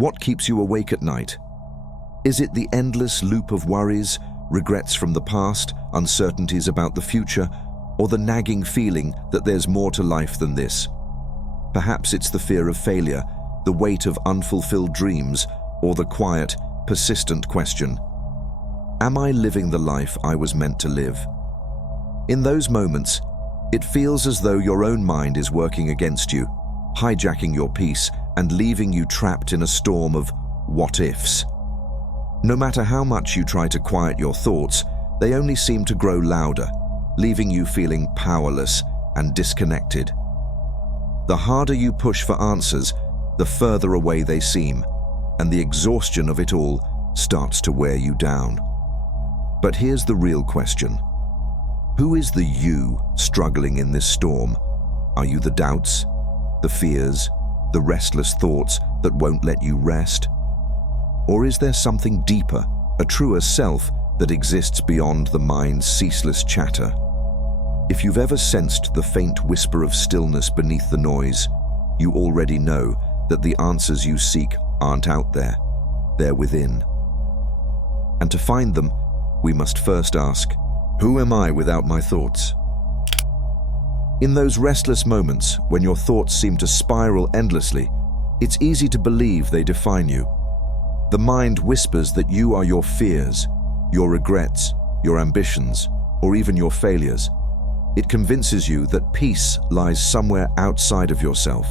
What keeps you awake at night? Is it the endless loop of worries, regrets from the past, uncertainties about the future, or the nagging feeling that there's more to life than this? Perhaps it's the fear of failure, the weight of unfulfilled dreams, or the quiet, persistent question, am I living the life I was meant to live? In those moments, it feels as though your own mind is working against you, hijacking your peace and leaving you trapped in a storm of what-ifs. No matter how much you try to quiet your thoughts, they only seem to grow louder, leaving you feeling powerless and disconnected. The harder you push for answers, the further away they seem, and the exhaustion of it all starts to wear you down. But here's the real question. Who is the you struggling in this storm? Are you the doubts, the fears, the restless thoughts that won't let you rest? Or is there something deeper, a truer self that exists beyond the mind's ceaseless chatter? If you've ever sensed the faint whisper of stillness beneath the noise, you already know that the answers you seek aren't out there, they're within. And to find them, we must first ask, who am I without my thoughts? In those restless moments, when your thoughts seem to spiral endlessly, it's easy to believe they define you. The mind whispers that you are your fears, your regrets, your ambitions, or even your failures. It convinces you that peace lies somewhere outside of yourself,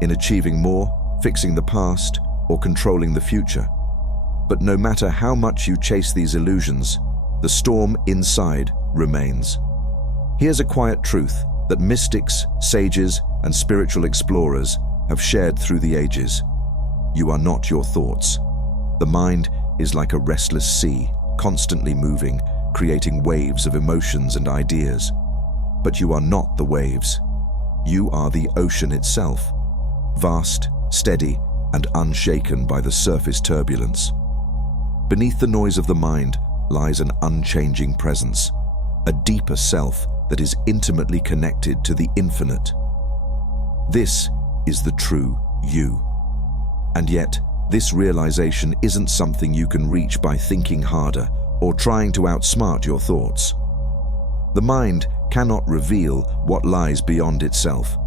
in achieving more, fixing the past, or controlling the future. But no matter how much you chase these illusions, the storm inside remains. Here's a quiet truth that mystics, sages, and spiritual explorers have shared through the ages. You are not your thoughts. The mind is like a restless sea, constantly moving, creating waves of emotions and ideas. But you are not the waves. You are the ocean itself, vast, steady, and unshaken by the surface turbulence. Beneath the noise of the mind lies an unchanging presence, a deeper self that is intimately connected to the infinite. This is the true you. And yet, this realization isn't something you can reach by thinking harder or trying to outsmart your thoughts. The mind cannot reveal what lies beyond itself.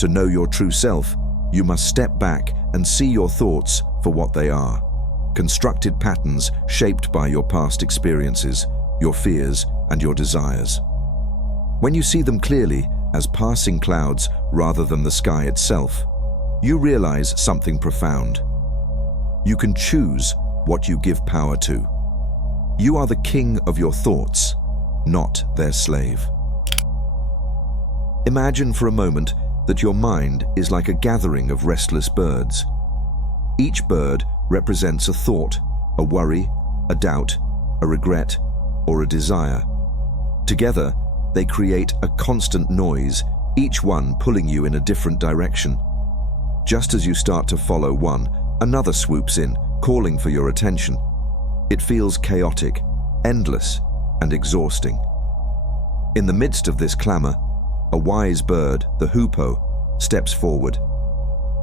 To know your true self, you must step back and see your thoughts for what they are. Constructed patterns shaped by your past experiences, your fears, and your desires. When you see them clearly as passing clouds rather than the sky itself, you realize something profound. You can choose what you give power to. You are the king of your thoughts, not their slave. Imagine for a moment that your mind is like a gathering of restless birds. Each bird represents a thought, a worry, a doubt, a regret, or a desire. Together, they create a constant noise, each one pulling you in a different direction. Just as you start to follow one, another swoops in, calling for your attention. It feels chaotic, endless, and exhausting. In the midst of this clamor, a wise bird, the hoopoe, steps forward.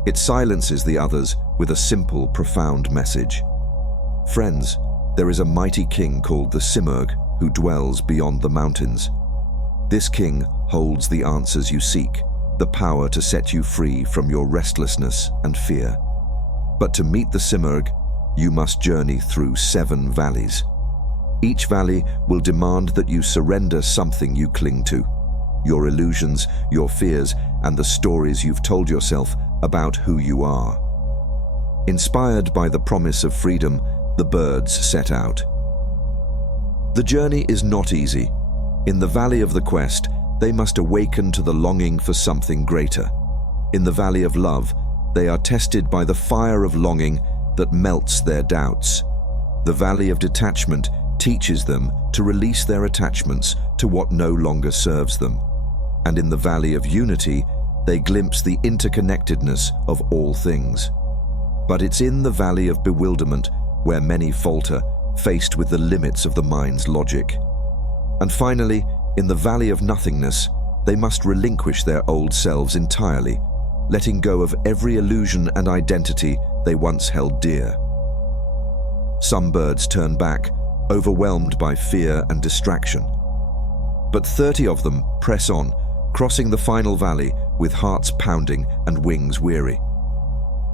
It silences the others with a simple, profound message. Friends, there is a mighty king called the Simurgh who dwells beyond the mountains. This king holds the answers you seek, the power to set you free from your restlessness and fear. But to meet the Simurgh, you must journey through 7 valleys. Each valley will demand that you surrender something you cling to. Your illusions, your fears, and the stories you've told yourself about who you are. Inspired by the promise of freedom, the birds set out. The journey is not easy. In the valley of the quest, they must awaken to the longing for something greater. In the valley of love, they are tested by the fire of longing that melts their doubts. The valley of detachment teaches them to release their attachments to what no longer serves them. And in the valley of unity, they glimpse the interconnectedness of all things. But it's in the valley of bewilderment where many falter, faced with the limits of the mind's logic. And finally, in the valley of nothingness, they must relinquish their old selves entirely, letting go of every illusion and identity they once held dear. Some birds turn back, overwhelmed by fear and distraction. But 30 of them press on, crossing the final valley with hearts pounding and wings weary.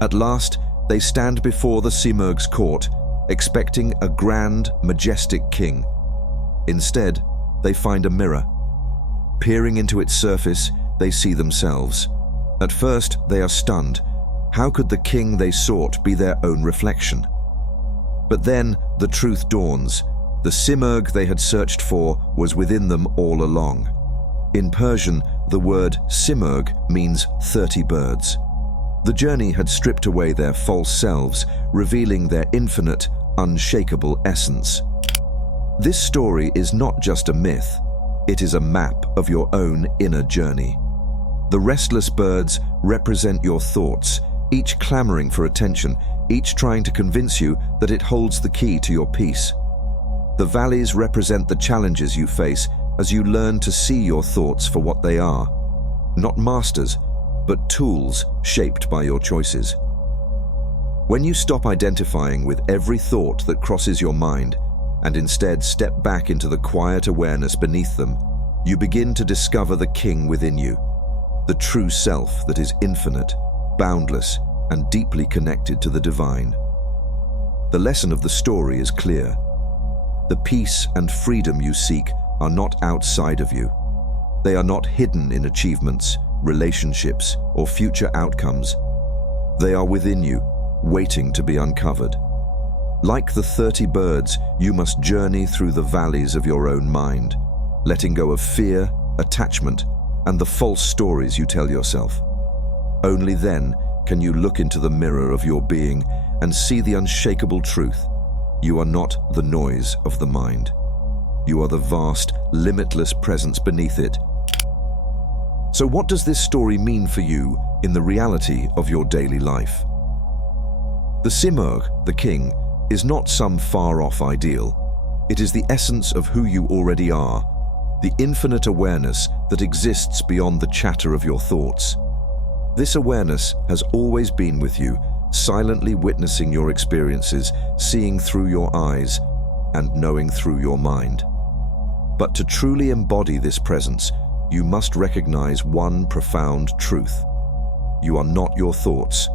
At last, they stand before the Simurgh's court, expecting a grand, majestic king. Instead, they find a mirror. Peering into its surface, they see themselves. At first, they are stunned. How could the king they sought be their own reflection? But then, the truth dawns. The Simurgh they had searched for was within them all along. In Persian, the word Simurgh means 30 birds. The journey had stripped away their false selves, revealing their infinite, unshakable essence. This story is not just a myth, it is a map of your own inner journey. The restless birds represent your thoughts, each clamoring for attention, each trying to convince you that it holds the key to your peace. The valleys represent the challenges you face as you learn to see your thoughts for what they are. Not masters, but tools shaped by your choices. When you stop identifying with every thought that crosses your mind and instead step back into the quiet awareness beneath them, you begin to discover the king within you, the true self that is infinite, boundless, and deeply connected to the divine. The lesson of the story is clear. The peace and freedom you seek are not outside of you. They are not hidden in achievements, relationships, or future outcomes. They are within you, waiting to be uncovered. Like the 30 birds, you must journey through the valleys of your own mind, letting go of fear, attachment, and the false stories you tell yourself. Only then can you look into the mirror of your being and see the unshakable truth. You are not the noise of the mind. You are the vast, limitless presence beneath it. So what does this story mean for you in the reality of your daily life? The Simurgh, the king, is not some far-off ideal. It is the essence of who you already are, the infinite awareness that exists beyond the chatter of your thoughts. This awareness has always been with you, silently witnessing your experiences, seeing through your eyes, and knowing through your mind. But to truly embody this presence, you must recognize one profound truth. You are not your thoughts.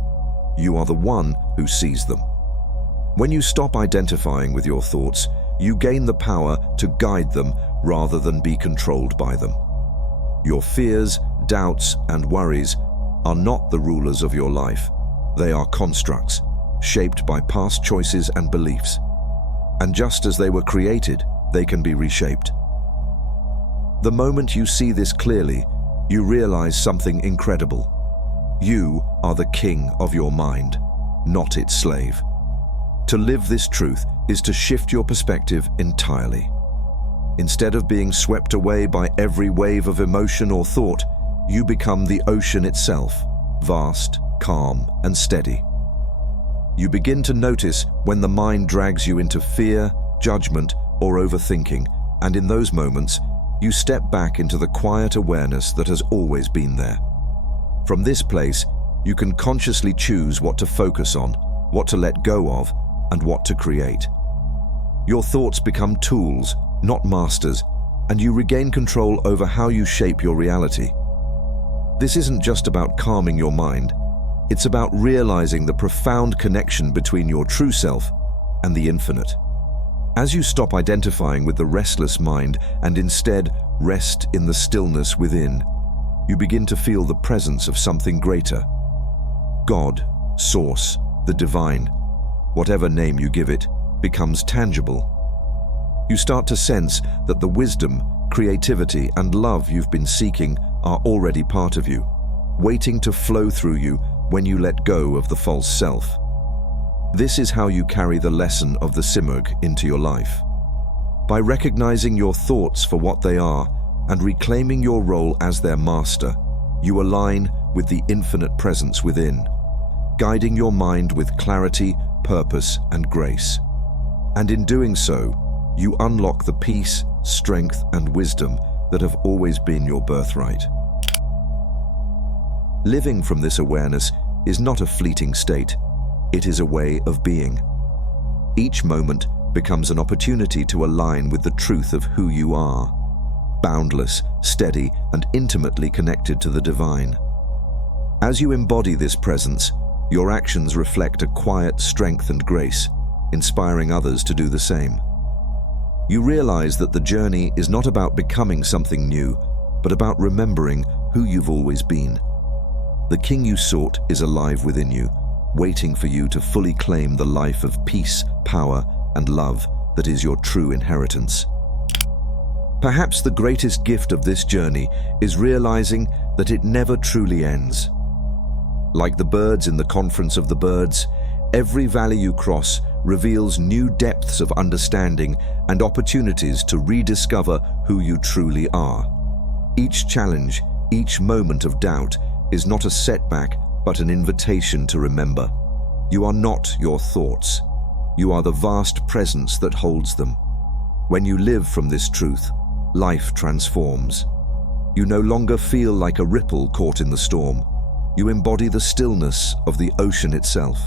You are the one who sees them. When you stop identifying with your thoughts, you gain the power to guide them rather than be controlled by them. Your fears, doubts, and worries are not the rulers of your life. They are constructs, shaped by past choices and beliefs. And just as they were created, they can be reshaped. The moment you see this clearly, you realize something incredible. You are the king of your mind, not its slave. To live this truth is to shift your perspective entirely. Instead of being swept away by every wave of emotion or thought, you become the ocean itself, vast, calm, and steady. You begin to notice when the mind drags you into fear, judgment, or overthinking, and in those moments, you step back into the quiet awareness that has always been there. From this place, you can consciously choose what to focus on, what to let go of, and what to create. Your thoughts become tools, not masters, and you regain control over how you shape your reality. This isn't just about calming your mind. It's about realizing the profound connection between your true self and the infinite. As you stop identifying with the restless mind and instead rest in the stillness within, you begin to feel the presence of something greater. God, Source, the Divine, whatever name you give it, becomes tangible. You start to sense that the wisdom, creativity, and love you've been seeking are already part of you, waiting to flow through you when you let go of the false self. This is how you carry the lesson of the Simurgh into your life. By recognizing your thoughts for what they are and reclaiming your role as their master, you align with the infinite presence within, guiding your mind with clarity, purpose, and grace. And in doing so, you unlock the peace, strength, and wisdom that have always been your birthright. Living from this awareness is not a fleeting state. It is a way of being. Each moment becomes an opportunity to align with the truth of who you are, boundless, steady, and intimately connected to the divine. As you embody this presence, your actions reflect a quiet strength and grace, inspiring others to do the same. You realize that the journey is not about becoming something new, but about remembering who you've always been. The king you sought is alive within you, waiting for you to fully claim the life of peace, power, and love that is your true inheritance. Perhaps the greatest gift of this journey is realizing that it never truly ends. Like the birds in the Conference of the Birds, every valley you cross reveals new depths of understanding and opportunities to rediscover who you truly are. Each challenge, each moment of doubt, is not a setback, but an invitation to remember. You are not your thoughts. You are the vast presence that holds them. When you live from this truth, life transforms. You no longer feel like a ripple caught in the storm. You embody the stillness of the ocean itself.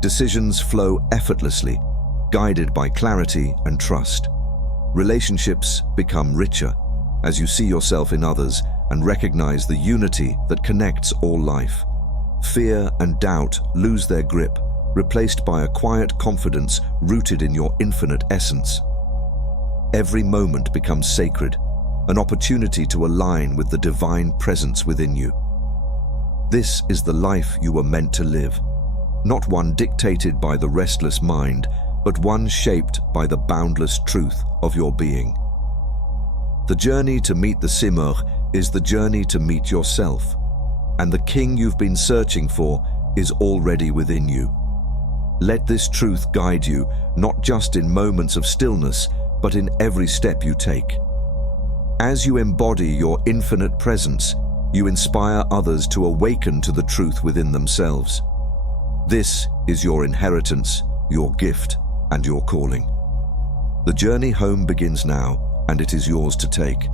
Decisions flow effortlessly, guided by clarity and trust. Relationships become richer as you see yourself in others and recognize the unity that connects all life. Fear and doubt lose their grip, replaced by a quiet confidence rooted in your infinite essence. Every moment becomes sacred, an opportunity to align with the divine presence within you. This is the life you were meant to live, not one dictated by the restless mind, but one shaped by the boundless truth of your being. The journey to meet the Simurgh is the journey to meet yourself, and the king you've been searching for is already within you. Let this truth guide you, not just in moments of stillness, but in every step you take. As you embody your infinite presence, you inspire others to awaken to the truth within themselves. This is your inheritance, your gift, and your calling. The journey home begins now, and it is yours to take.